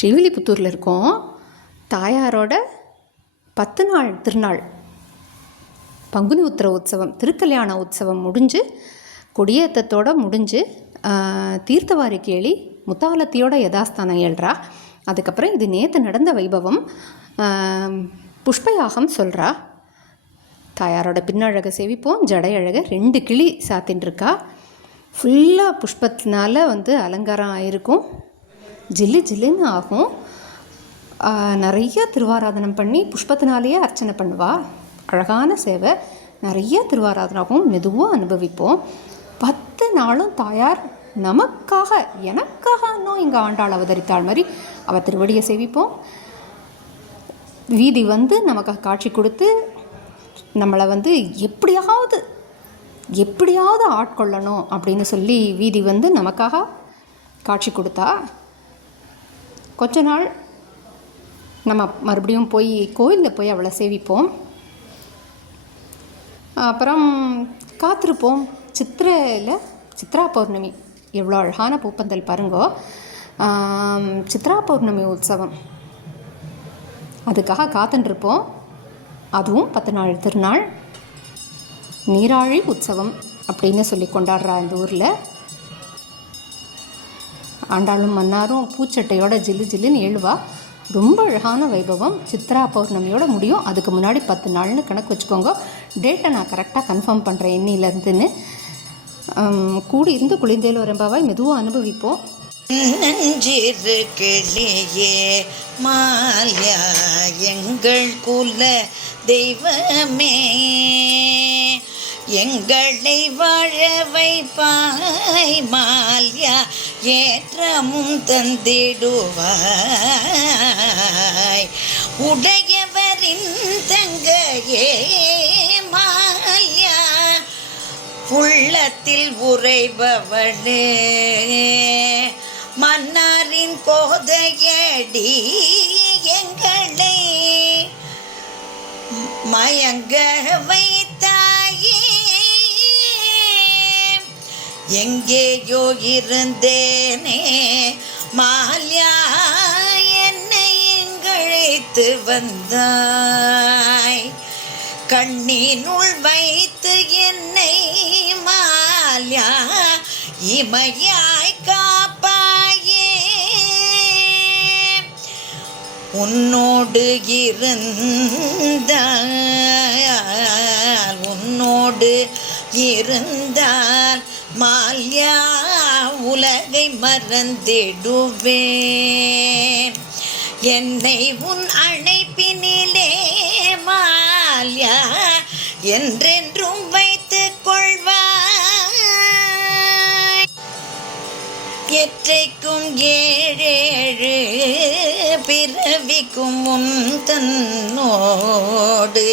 ஸ்ரீவில்லிபுத்தூரில் இருக்கோம். தாயாரோட 10 நாள் திருநாள் பங்குனி உத்திர உற்சவம், திருக்கல்யாண உற்சவம் முடிஞ்சு கொடியேற்றத்தோடு முடிஞ்சு தீர்த்தவாரி கேளி முத்தாலத்தியோட யதாஸ்தானம் ஏழ்றா. அதுக்கப்புறம் இது நேற்று நடந்த வைபவம். புஷ்பயாகம் சொல்கிறா. தாயாரோட பின்னழகை சேவிப்போம். ஜடை அழகை 2 கிளி சாத்தின்ருக்கா. ஃபுல்லாக புஷ்பத்தினால அலங்காரம் ஆகிருக்கும். ஜில்லு ஜில்லுன்னு ஆகும். நிறைய திருவாராதனம் பண்ணி புஷ்பத்தினாலேயே அர்ச்சனை பண்ணுவா. அழகான சேவை. நிறைய திருவாராதனாகவும் மெதுவாக அனுபவிப்போம். 10 நாளும் தாயார் நமக்காக எனக்காக இன்னும் இங்கே ஆண்டாள் அவதரித்தாள் மாதிரி அவள் திருவடியை சேவிப்போம். வீதி நமக்காக காட்சி கொடுத்து நம்மளை எப்படியாவது ஆட்கொள்ளணும் அப்படின்னு சொல்லி வீதி நமக்காக காட்சி கொடுத்தா. கொஞ்ச நாள் நம்ம மறுபடியும் போய் கோயிலில் போய் அவளை சேவிப்போம். அப்புறம் காத்திருப்போம். சித்ரா பௌர்ணமி எவ்வளோ அழகான பூப்பந்தல் பாருங்கோ. சித்ரா பௌர்ணமி உற்சவம் அதுக்காக காத்துருப்போம். அதுவும் 10 நாள் திருநாள். நீராழி உற்சவம் அப்படின்னு சொல்லி கொண்டாடுறா இந்த ஊரில். ஆண்டாளும் மன்னாரும் பூச்சட்டையோட ஜில்லு ஜில்லுன்னு ஏழுவா. ரொம்ப அழகான வைபவம். சித்ரா பௌர்ணமியோட முடியும். அதுக்கு முன்னாடி 10 நாள்னு கணக்கு வச்சுக்கோங்க. டேட்டை நான் கரெக்டாக கன்ஃபார்ம் பண்ணுறேன் என்னிலேருந்துன்னு. கூடி இருந்து குளிர்ந்தேல் வரம்பாவாய் மெதுவாக அனுபவிப்போம். நஞ்சிறு கிளியே மால்யா எங்கள் குல தெய்வமே, எங்களை வாழ வைப்பாய் மால்யா, ஏற்றமும் தந்திடுவாய், உடையவரின் தங்கையே மால்யா, உள்ளத்தில் உறைபவளே, மன்னாரின் கோதையடி எங்களை மயங்க வைத்தாயே, எங்கேயோ இருந்தேனே மால்யா, என்னை இங்கழைத்து வந்தாய், கண்ணினுள் வைத்து என்னை மால்யா இமையாய் காப்பாயே, உன்னோடு இருந்தால் மால்யா உலகை மறந்திடுவேன், என்னை உன் அழைப்பினிலே மால்யா என்றென்றும் வைத்துக் கொள்வாய், எற்றைக்கும் 7 பிறவிக்கும் உன் தன்னோடு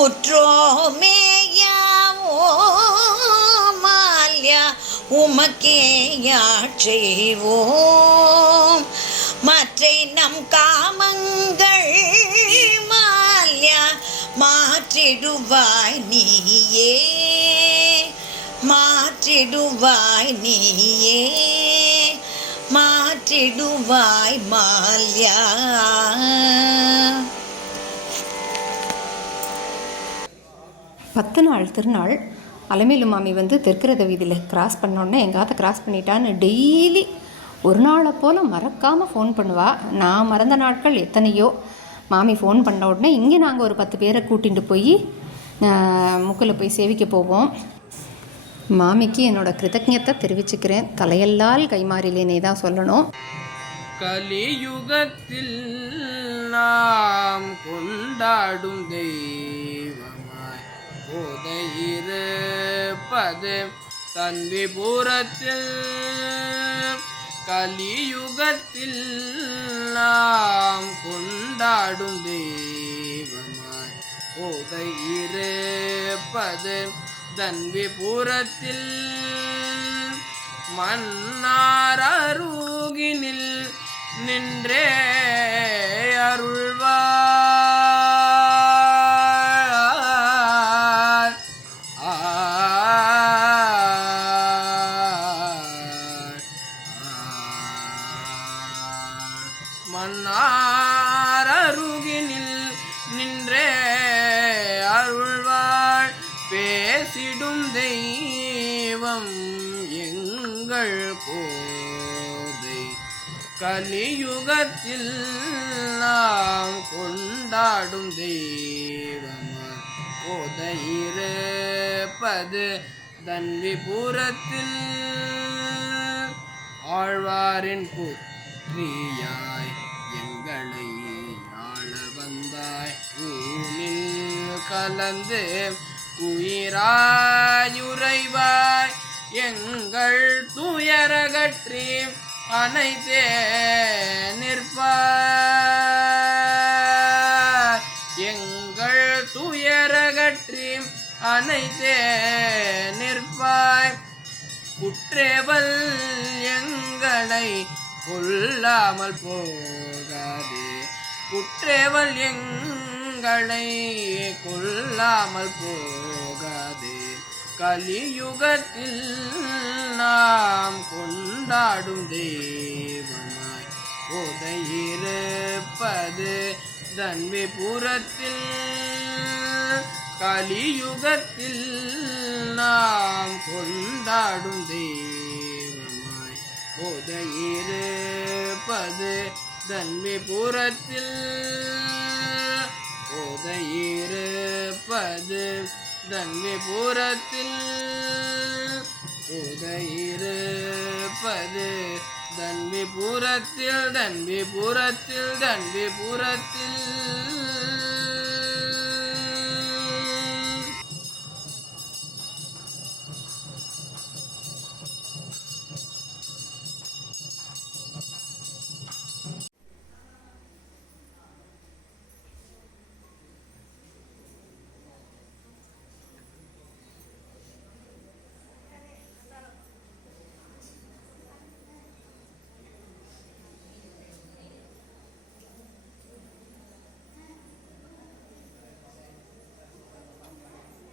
உற்றோமேயாவோ மால்யா, உமக்கே யாட்செய்வோம், மற்றை நம் காமங்கள் மால்யா மாற்றிடுவாய் நீயே, மாற்றிடுவாய் நீயே, மாற்றிடுவாய் மால்யா. பத்து நாள் திருநாள். அலமேலு மாமி தெற்கிறத வீதியில் கிராஸ் பண்ணோன்னே எங்காவது கிராஸ் பண்ணிட்டான்னு டெய்லி ஒரு நாளை போல் மறக்காமல் ஃபோன் பண்ணுவாள். நான் மறந்த நாட்கள் எத்தனையோ. மாமி ஃபோன் பண்ண உடனே இங்கே நாங்கள் ஒரு 10 பேரை கூட்டிகிட்டு போய் முக்கில் போய் சேவிக்க போவோம். மாமிக்கு என்னோட கிருதஜ்ஞத்தை தெரிவிச்சுக்கிறேன். தலையெல்லால் கைமாறிலேனே தான் சொல்லணும். கலியுகத்தில் நாம் கொண்டாடும் தெய்வமாய் போதையிருப்பது தன் விபுரத்தில், கலியுகத்தில் நாம் கொண்டாடும் தெய்வமாய் போதையிருப்பது தன் விபுரத்தில், மன்னாரருகினில் நின்றே அருள்வார், மன்னாரருகினில் நின்றே அருள்வாள் பேசிடும் தெய்வம் எங்கள் கோதை கலியுகத்தில் நாம் கொண்டாடும் தெய்வமாய் கோதையிருப்பது தன்விபுரத்தில் ஆழ்வாரின் புத்திரியாய் எங்களை ஆள வந்தாய் ஊனில் கலந்து உயிராயுறைவாய் எங்கள் துயரகற்றி அனைத்தே நிற்பாய் எங்கள் துயரகற்றி அனைத்தே நிற்பாய் குற்றேவல் எங்களை கொல்லாமல் போகாதே குற்றேவல் எங்களை கொல்லாமல் போகாதே கலியுகத்தில் நாம் கொண்டாடும் தெய்வமாய் கோதையிருப்பது தன்விபுரத்தில் கலியுகத்தில் நாம் கொண்டாடும் தெய்வமாய் கோதையிருப்பது தன்விபுரத்தில் கோதையிருப்பது தன்விபுரத்தில் கோதையிருப்பது தன்விபுரத்தில் தன்விபுரத்தில் தன்விபுரத்தில்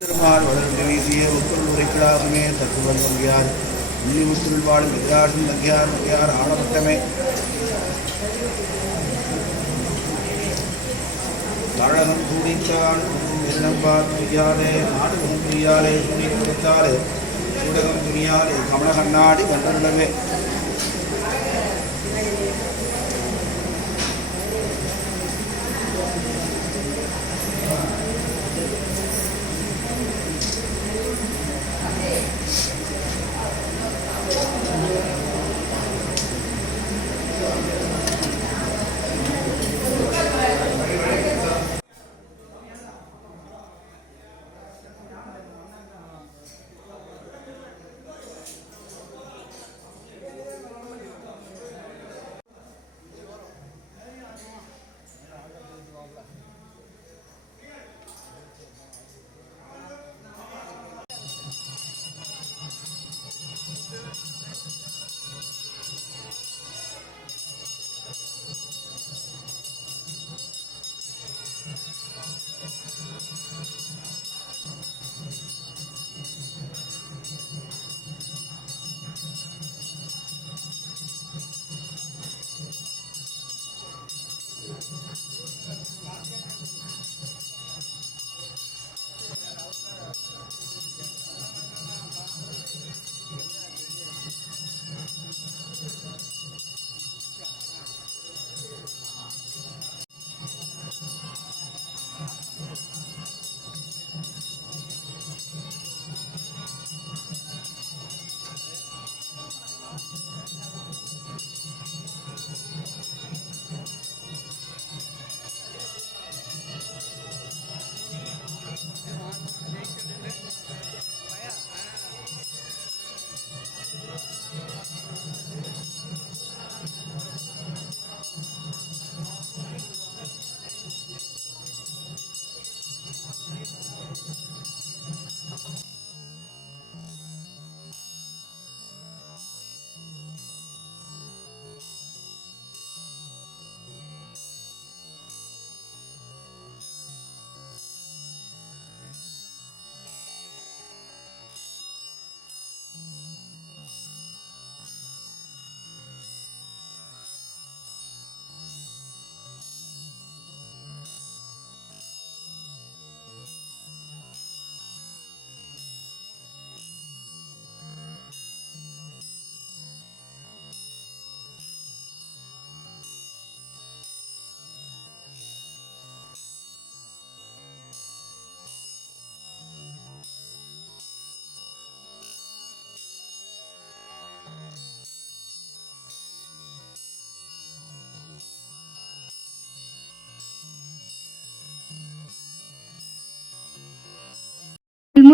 பெருமாள் வளர்ந்து வீசிய உத்தரவு உரைக்கிடாகுமே தத்துவம் வங்கியார் உள்ளி முத்துள் வாழும் எதிராடும் வங்கியார் வங்கியார் ஆடப்பட்டமே தாழகம் சூடித்தால் எண்ணம் பார்த்துயாலே நாடகம் துணியாலே சூடி கொடுத்தாலே சூடகம் துணியாலே கமல கண்ணாடி கண்டனமே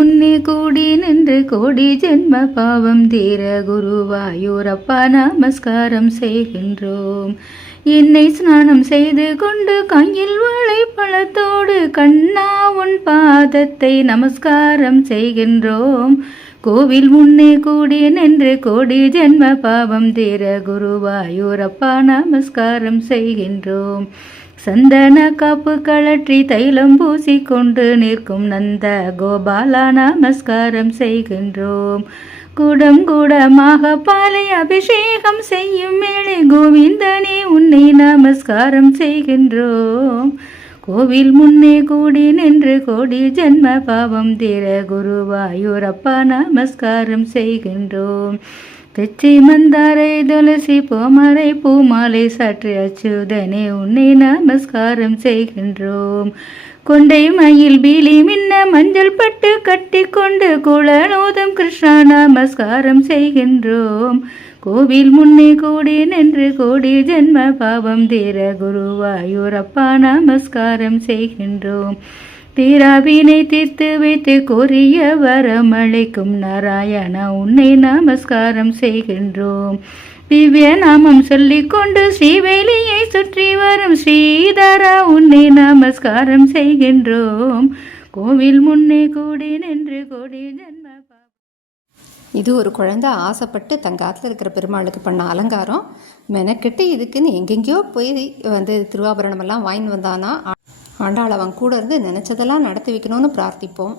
முன்னே கூடி நின்று கோடி ஜென்ம பாவம் தீர குருவாயூரப்பா நமஸ்காரம் செய்கின்றோம். என்னை ஸ்நானம் செய்து கொண்டு கையில் வாழைப்பழத்தோடு கண்ணா உன் பாதத்தை நமஸ்காரம் செய்கின்றோம். கோவில் முன்னே கூடி நின்று கோடி ஜென்ம பாவம் தீர குருவாயூரப்பா நமஸ்காரம் செய்கின்றோம். சந்தன காப்பு கழற்றி தைலம் பூசிக்கொண்டு நிற்கும் நந்த கோபாலா நமஸ்காரம் செய்கின்றோம். கூடம் கூடமாக பாலை அபிஷேகம் செய்யும் மேலே கோவிந்தனே உன்னை நமஸ்காரம் செய்கின்றோம். கோவில் முன்னே கூடி நின்று கோடி ஜென்ம பாவம் தீர குருவாயூரப்பா நமஸ்காரம் செய்கின்றோம். தெச்சி மந்தாரை துளசி பூமரை பூமாலை சாற்றி அச்சுதனே உன்னை நமஸ்காரம் செய்கின்றோம். கொண்டை மயில் பீலி மின்ன மஞ்சள் பட்டு கட்டி கொண்டு குழலோதம் கிருஷ்ணா நமஸ்காரம் செய்கின்றோம். கோவில் முன்னே கூடி நின்று கோடி ஜென்ம பாவம் தீர குருவாயூரப்பா நமஸ்காரம் செய்கின்றோம். தீராவினை தீர்த்து வைத்து கோரிய வரமளிக்கும் நாராயணா உன்னை நமஸ்காரம் செய்கின்றோம். திவ்ய நாமம் சொல்லிக்கொண்டு ஸ்ரீவேலியை சுற்றி வரும் ஸ்ரீதரா உன்னை நமஸ்காரம் செய்கின்றோம். கோவில் முன்னே கூடி நின்று கோடி ஜென்ம இது ஒரு குழந்தை ஆசைப்பட்டு தங்காத்தில் இருக்கிற பெருமாளுக்கு பண்ண அலங்காரம். மெனக்கெட்டு இதுக்குன்னு எங்கெங்கேயோ போய் வந்து திருவாபரணமெல்லாம் வாங்கிட்டு வந்தானா ஆண்டாள் அவன் கூட இருந்து நினச்சதெல்லாம் நடத்தி வைக்கணும்னு பிரார்த்திப்போம்.